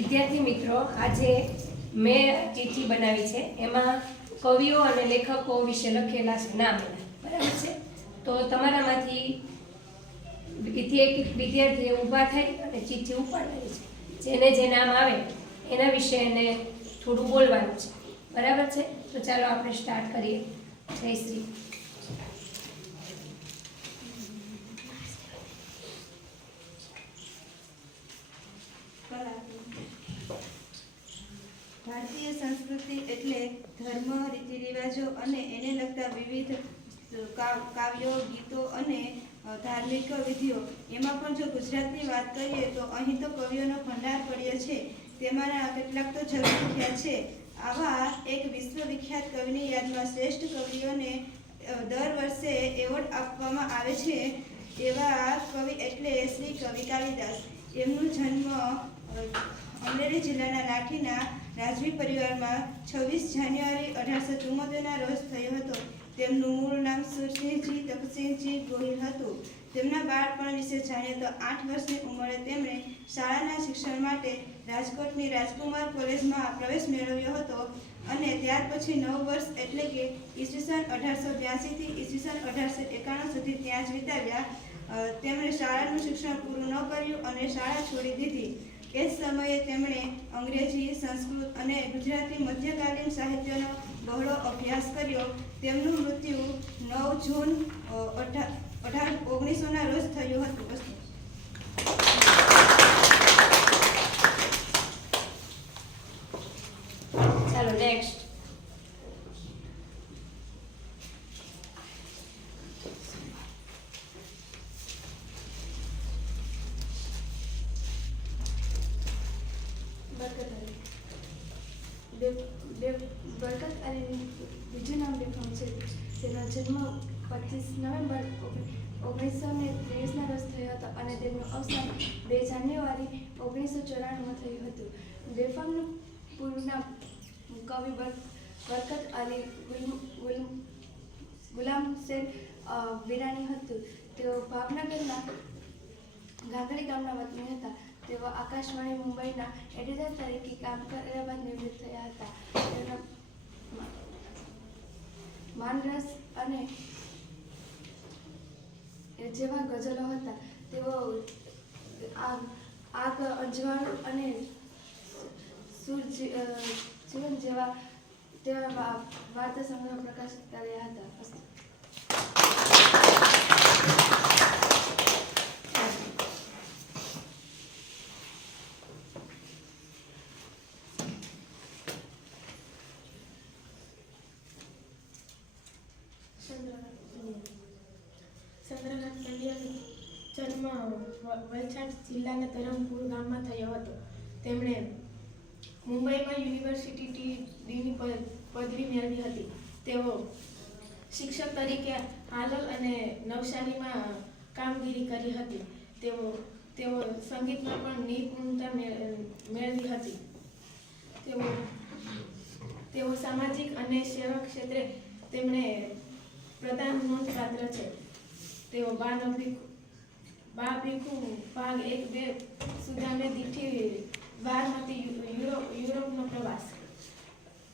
વિદ્યાર્થી મિત્રો, આજે મેં ચિઠ્ઠી બનાવી છે. એમાં કવિઓ અને લેખકો વિશે લખેલા છે નામ એના, બરાબર છે. તો તમારામાંથી એક વિદ્યાર્થીએ ઊભા થઈ અને ચિઠ્ઠી ઉપાડવાની છે. જેને જે નામ આવે એના વિશે એને થોડું બોલવાનું છે, બરાબર છે. તો ચાલો આપણે સ્ટાર્ટ કરીએ. જય શ્રી. ભારતીય સંસ્કૃતિ એટલે ધર્મ, રીતિ રિવાજો અને એને લગતા વિવિધ કાવ્યો, ગીતો અને ધાર્મિક વિધિઓ. એમાં પણ જો ગુજરાતની વાત કરીએ તો અહીં તો કવિઓનો ભંડાર પડ્યો છે. તેમાંના કેટલાક તો જગવિખ્યાત છે. આવા એક વિશ્વવિખ્યાત કવિની યાદમાં શ્રેષ્ઠ કવિઓને દર વર્ષે એવોર્ડ આપવામાં આવે છે. એવા કવિ એટલે શ્રી કવિ કાલિદાસ. એમનો જન્મ અમરેલી જિલ્લાના લાઠીના રાજવી પરિવારમાં 26 જાન્યુઆરી 1874ના રોજ થયો હતો. તેમનું મૂળ નામ સુરસિંહજી તપસિંહજી ગોહિલ હતું. તેમના બાળપણ વિશે જાણીએ તો 8 વર્ષની ઉંમરે તેમણે શાળાના શિક્ષણ માટે રાજકોટની રાજકુમાર કોલેજમાં પ્રવેશ મેળવ્યો હતો અને ત્યાર પછી 9 વર્ષ એટલે કે ઈસવીસન 1882 થી ઈસવીસન 1891 સુધી ત્યાં જ વિતાવ્યા. તેમણે શાળાનું શિક્ષણ પૂરું ન કર્યું અને શાળા છોડી દીધી. એ જ સમયે તેમણે અંગ્રેજી, સંસ્કૃત અને ગુજરાતી મધ્યકાલીન સાહિત્યનો બહોળો અભ્યાસ કર્યો. તેમનું મૃત્યુ 9 જૂન 1900ના રોજ થયું હતું. ચાલો નેક્સ્ટ. બરકત અલીનું બીજું નામ બેફામ છે. તેનો જન્મ 25 નવેમ્બર 1923ના રોજ થયો હતો અને તેમનું અવસાન 2 જાન્યુઆરી 1994માં થયું હતું. બેફામનું પૂરું નામ કવિ બરકત અલી ગુલામ શેખ વિરાણી હતું. તેઓ ભાવનગરના ઘાઘરી ગામના વતની હતા. તેઓ આકાશવાણી મુંબઈના એડિટર તરીકે કામ કર્યા બાદ નિવૃત્ત થયા હતા. તેમના માનરસ અને જેવા ગઝલો હતા. તેઓ આગ, અજવાળું અને જીવન જેવા વાર્તા સંગ્રહ પ્રકાશિત કર્યા હતા. ચંદ્રનાથ પંડ્યાનો જન્મ વલસાડ જિલ્લાના ધરમપુર ગામમાં થયો હતો. તેમણે મુંબઈમાં યુનિવર્સિટી ડીની પદવી મેળવી હતી. તેઓ શિક્ષક તરીકે હાલોલ અને નવસારીમાં કામગીરી કરી હતી. તેઓ સંગીતમાં પણ નિપુણતા મેળવી હતી. તેઓ સામાજિક અને સેવા ક્ષેત્રે તેમણે પ્રધાન નોંધપાત્ર છે. તેઓ બા ભીખુ ભાગ 1-2 સુદામે દીઠી 12 માંથી યુરોપનો પ્રવાસ,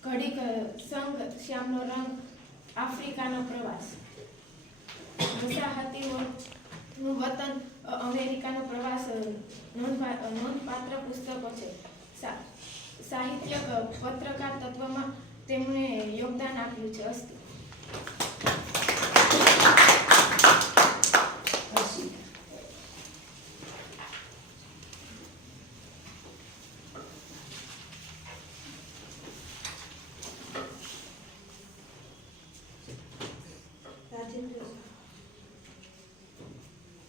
ઘડીક સંઘ શ્યામનો રંગ આફ્રિકાનો પ્રવાસ, વસાહતીઓનું વતન અમેરિકાનો પ્રવાસ નોંધપાત્ર પુસ્તકો છે. સાહિત્યક, પત્રકાર તત્વમાં તેમણે યોગદાન આપ્યું છે. અસ્તુ.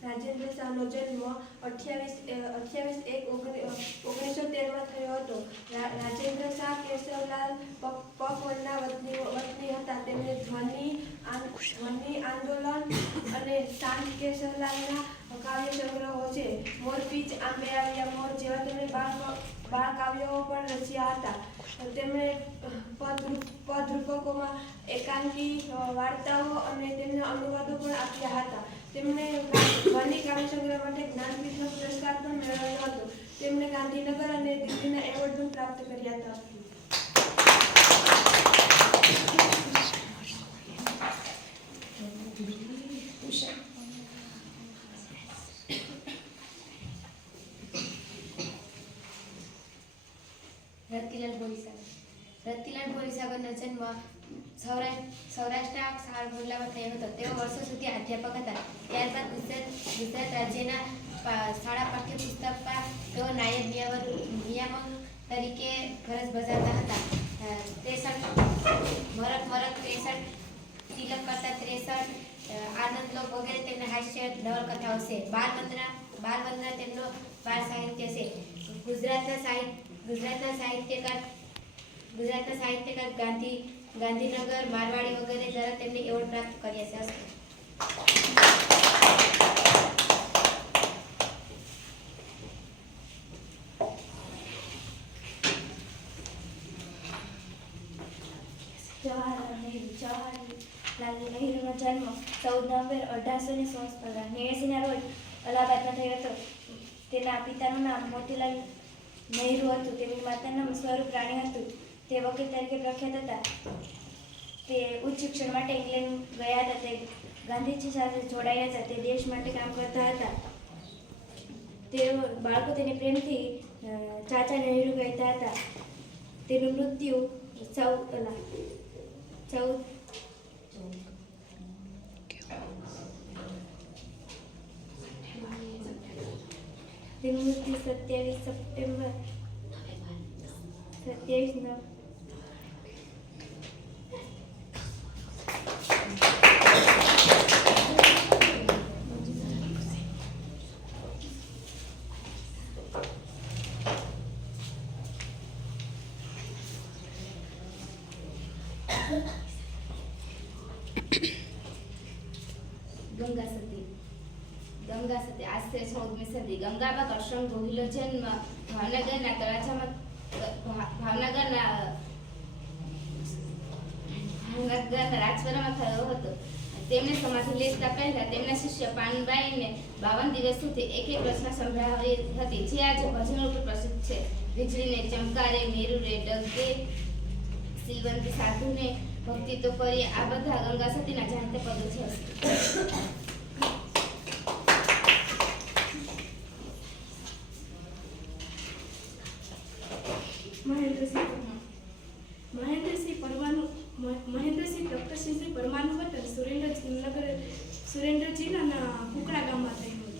રાજેન્દ્ર શાહનો જન્મ 28/1/1913માં થયો હતો. રાજેન્દ્ર શાહ કેશવલાલ પખવલના વતની હતા. તેમણે ધ્વનિ આંદોલન અને શાંત કેશવલાલના કાવ્ય સંગ્રહો છે. મોરપીંછ, આંબે આવ્યા મોર જેવા તેમણે બાળ કાવ્યો પણ રચ્યા હતા. તેમણે પદરૂપકોમાં એકાંકી વાર્તાઓ અને તેમના અનુવાદો પણ આપ્યા હતા. તેમણે ધ્વનિ કાવ્ય સંગ્રહ માટે જ્ઞાનપીઠનો પુરસ્કાર પણ મેળવ્યો હતો. તેમણે ગાંધીનગર અને દિલ્હીના એવોર્ડ પણ પ્રાપ્ત કર્યા હતા. રતિલાલ બોરીસાગરનો જન્મ સૌરાષ્ટ્ર શાળ બુર્લામાં થયો હતો. તેઓ વર્ષો સુધી અધ્યાપક હતા. ત્યારબાદ ગુજરાત રાજ્યના શાળા પાઠ્યપુસ્તકમાં તેઓ નાયબ નિયામક તરીકે ફરજ બજાવતા હતા. 63 મરક 63, તિલક કરતા 63, આનંદલોક વગેરે તેમના હાસ્ય નવલકથાઓ છે. બાલ વંદના તેમનો બાળ સાહિત્ય છે. ગુજરાતના સાહિત્યકાર ગાંધીનગર, મારવાડી વગેરે દ્વારા તેમને એવોર્ડ પ્રાપ્ત કર્યા છે. જવાહરલાલ નહેરુનો જન્મ 14 નવેમ્બર 1889ના રોજ અલ્હાબાદમાં થયો હતો. તેના પિતાનું નામ મોતીલાલ નહેરુ હતું. તેમની માતાનું નામ સ્વરૂપ રાણી હતું. તે વકીલ તરીકે પ્રખ્યાત હતા. તે ઉચ્ચ શિક્ષણ માટે ઇંગ્લેન્ડ ગયા હતા. તે ગાંધીજી સાથે જોડાયા હતા. તે દેશ માટે કામ કરતા હતા. તેઓ બાળકો તેને પ્રેમથી ચાચા નહેરુ કહેતા હતા. તેનું મૃત્યુ તેનું મૃત્યુ 27 સપ્ટેમ્બર 27 ગંગા સતી આશરે 14મી સદી. ગંગાબા કરશન ગોહિલનો જન્મ ભાવનગરના તળાજામાં રાજપરામાં થયો હતો. તેમણે સમાધિ લેતા પહેલા તેમના શિષ્ય પાનબાઈને 52 દિવસ સુધી એક પ્રશ્ન સંભળાવી હતી, જે આજે ભજન રૂપે પ્રસિદ્ધ છે. વીજળીને ચમકારે, મેરુ રે ડગે, સિલવંતી સાધુને ભક્તિ તો કરીએ. આ બધા ગંગા સતીના જાણીતા પદો છે. મહેન્દ્રસિંહ ડૉક્ટર પરમારનું વતન સુરેન્દ્ર જિલ્લાના કુકડા ગામમાં થયું હતું.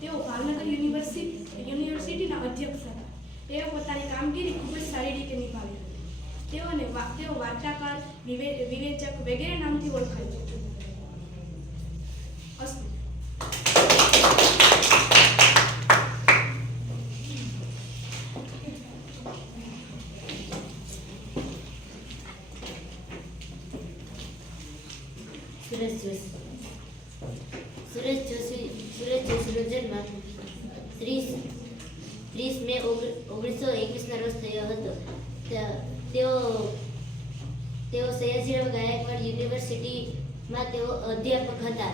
તેઓ ભાવનગર યુનિવર્સિટીના અધ્યક્ષ હતા. તેઓ પોતાની કામગીરી ખૂબ જ સારી રીતે નિભાવી હતી. તેઓ વાર્તાકાર, વિવેચક વગેરે નામથી ઓળખાય છે. સુરેશ જોશીનો જન્મ 30 મે 1921ના રોજ થયો હતો. તેઓ સયાજીરાવ ગાયકવાડ યુનિવર્સિટીમાં તેઓ અધ્યાપક હતા.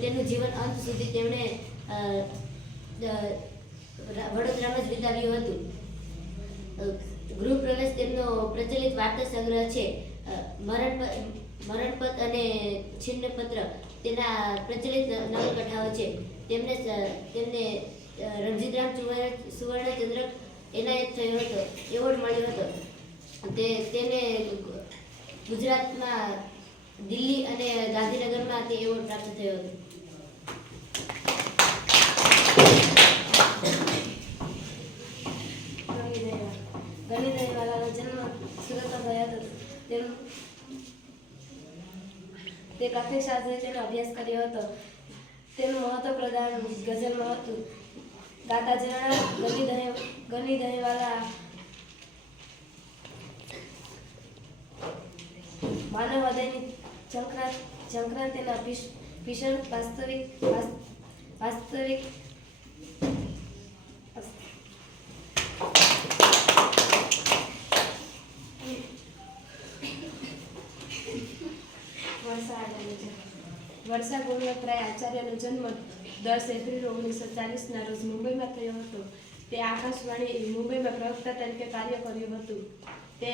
તેનું જીવન અંત સુધી તેમણે વડોદરામાં જ વિતાવ્યું હતું. ગૃહપ્રવેશ તેમનો પ્રચલિત વાર્તા સંગ્રહ છે. મરણપત અને છિન્નપત્ર તેના પ્રચલિત નવલકથાઓ છે. તેમને રણજીતરામ સુવર્ણચંદ્રક એનાયત થયો હતો, એવોર્ડ મળ્યો હતો. તેને ગુજરાતમાં દિલ્હી અને ગાંધીનગરમાં તે એવોર્ડ પ્રાપ્ત થયો હતો. ગણી દહીંવાલાનો જન્મ સુરતમાં થયો હતો. તે પ્રાથમિક શાસ્ત્રે તેનો અભ્યાસ કર્યો હતો. તેનું મહત્વ પ્રધાન ગઝલમાં હતું. ગાતા ઝરણા ગણી દહીંવાલા માનવ હૃદયની ઝંખના ભીષણ વાસ્તવિક વર્ષા ગુણવત્તરાય આચાર્યનો જન્મ 10 એપ્રિલ 1940ના રોજ મુંબઈમાં થયો હતો. તે આકાશવાણી મુંબઈમાં પ્રવક્તા તરીકે કાર્ય કર્યું હતું. તે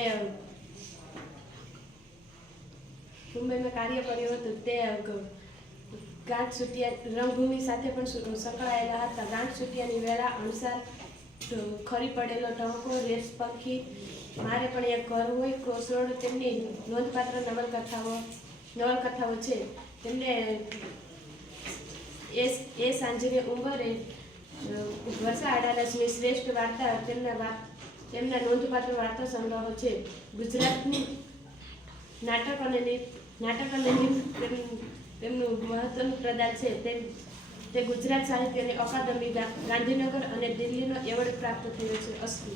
ગાંઠ છૂટિયા રંગભૂમિ સાથે પણ સંકળાયેલા હતા. ગાંઠ છૂટિયાની વેળા અનુસાર ખરી પડેલો ટહકો, રેસ પંખી, મારે પણ એક ઘર હોય, ક્રોસરોડ તેમની નોંધપાત્ર નવલકથાઓ છે. તેમને એ સાંજરે ઉંબરે, વર્ષા અડાલજની શ્રેષ્ઠ વાર્તા તેમના નોંધપાત્ર વાર્તા સંગ્રહો છે. ગુજરાતનું નાટક અને તેમનું મહત્વનું પ્રદાન છે. તે ગુજરાત સાહિત્યની અકાદમી, ગાંધીનગર અને દિલ્હીનો એવોર્ડ પ્રાપ્ત થયો છે. અસ્તુ.